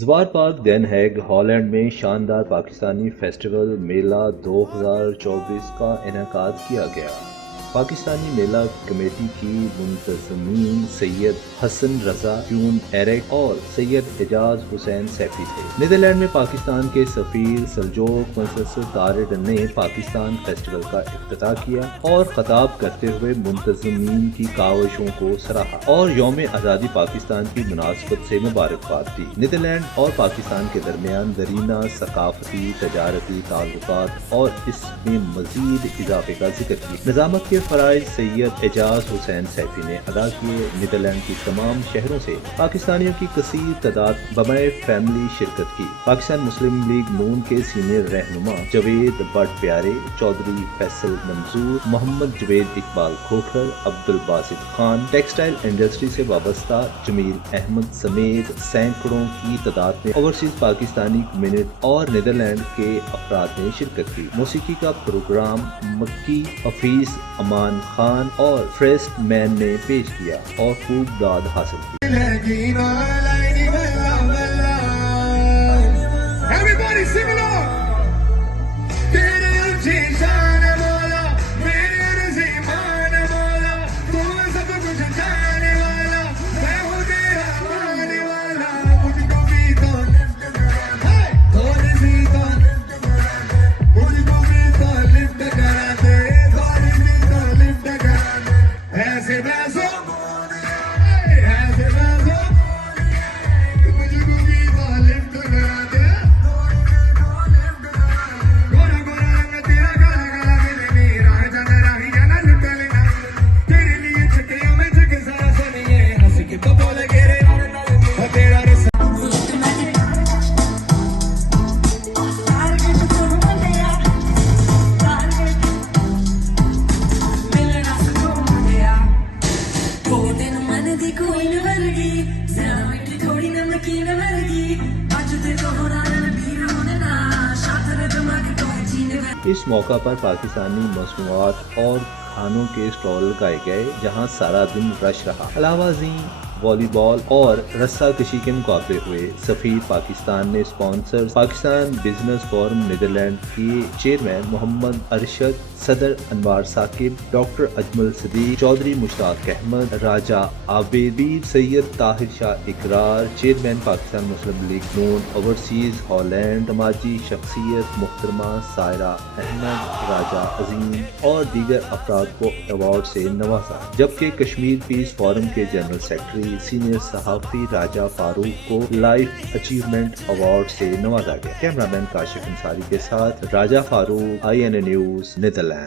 ज़वार park then हैग Holland में शानदार Pakistani festival मेला 2024 का इनेकाद किया गया। पाकिस्तानी मेला कमेटी की मुंतज़मीन सैयद हसन रजा यून एरेक और सैयद एजाज हुसैन सैफी थे। नीदरलैंड में पाकिस्तान के सफीर सल्जोक मुंसर तारिड ने पाकिस्तान फेस्टिवल का इफ्तिताह किया और खिताब करते हुए मुंतज़मीन की काविशों को सराहा और यौम आज़ादी पाकिस्तान की मुनासबत से मुबारकबाद दी। नीदरलैंड और पाकिस्तान के दरमियान दरीना सकाफती तजारती ताल्लुकात और इसमें मजीद इजाफे का जिक्र किया। निजामत के फराइज सैयद एजाज हुसैन सैफी ने अदा किए। नीदरलैंड की तमाम शहरों से पाकिस्तानियों की कसीर तादाद बमाए फैमिली शिरकत की। पाकिस्तान मुस्लिम लीग नून के सीनियर रहनुमा जवेद बट प्यारे, चौधरी फैसल मंजूर, मोहम्मद जवेद इकबाल खोखर, अब्दुल बासित खान, टेक्सटाइल इंडस्ट्री से वाबस्ता जमील अहमद समेत सैकड़ों की तादाद में ओवरसीज पाकिस्तानी कम्युनिटी और नीदरलैंड के अफराद ने शिरकत की। मौसीकी का प्रोग्राम मक्की हफीज अमान खान और फ्रेस्ट मैन ने पेश किया और खूब दाद हासिल की। इस मौका पर पाकिस्तानी मसनूआत और खानों के स्टॉल लगाए गए जहां सारा दिन रश रहा। अलावाजी वॉलीबॉल और रस्सा कशी के मुकाबले हुए। सफीर पाकिस्तान ने sponsor Pakistan Business Forum Netherland के चेयरमैन मोहम्मद अरशद, सदर Anwar Saqib, doctor Ajmal Sadiq, Chaudhry Mushtaq Ahmad, Raja Abidi, Syed Tahir Shah Iqrar, chairman Pakistan Muslim League Noon overseas Holland, समाजी शख्सियत मुहतरमा सायरा अहमद, राजा अजीम और दीगर अफराद को अवार्ड से नवाजा। जबकि कश्मीर पीस फोरम के जनरल सेक्रेटरी सीनियर सहाफी राजा फारूक को लाइफ अचीवमेंट अवार्ड से नवाजा गया। कैमरामैन काशिफ अंसारी के साथ राजा फारूक, INA न्यूज़, नीदरलैंड।